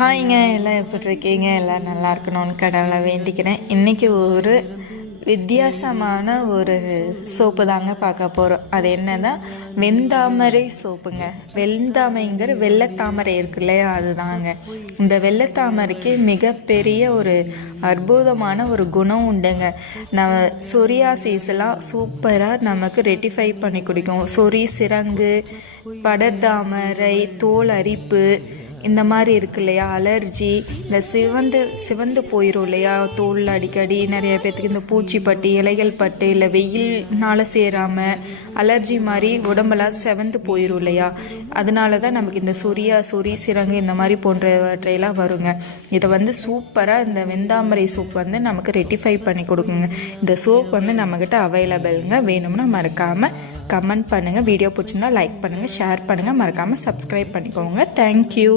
ஹாய்ங்க எல்லாம் எப்படி இருக்கீங்க எல்லாம் நல்லா இருக்கணும்னு கடவுளை வேண்டிக்கிறேன். இன்றைக்கி ஒரு வித்தியாசமான ஒரு சோப்பு தாங்க பார்க்க போகிறோம் அது என்னன்னா வெந்தாமரை சோப்புங்க. வெண்தாமைங்கிற வெள்ளைத்தாமரை இருக்கு இல்லையா? அதுதாங்க. இந்த வெள்ளைத்தாமரைக்கு மிகப்பெரிய ஒரு அற்புதமான ஒரு குணம் உண்டுங்க. நம்ம சொரியாசிஸ் சூப்பராக நமக்கு ரெட்டிஃபை பண்ணி குடிக்கும். சொறி சிரங்கு படர்தாமரை தோல் அரிப்பு இந்த மாதிரி இருக்கு இல்லையா? அலர்ஜி இந்த சிவந்து சிவந்து போயிடும் இல்லையா? தோல் அடிக்கடி நிறைய பேர்த்துக்கு இந்த பூச்சி பட்டு இலைகள் பட்டு இல்லை வெயில்னால சேராமல் அலர்ஜி மாதிரி உடம்பெல்லாம் செவந்து போயிடும் இல்லையா? அதனால தான் நமக்கு இந்த சொரியா சொறி சிறங்கு இந்த மாதிரி போன்றவற்றையெல்லாம் வருங்க. இதை வந்து சூப்பராக இந்த வெந்தாமரை சோப் வந்து நமக்கு ரெட்டிஃபை பண்ணி கொடுக்குங்க. இந்த சோப் வந்து நம்மக்கிட்ட அவைலபிள்ங்க. வேணும்னா மறக்காமல் கமெண்ட் பண்ணுங்கள் வீடியோ பிடிச்சிருந்தா லைக் பண்ணுங்கள் ஷேர் பண்ணுங்கள் மறக்காமல் சப்ஸ்கிரைப் பண்ணிக்கோங்க. தேங்க்யூ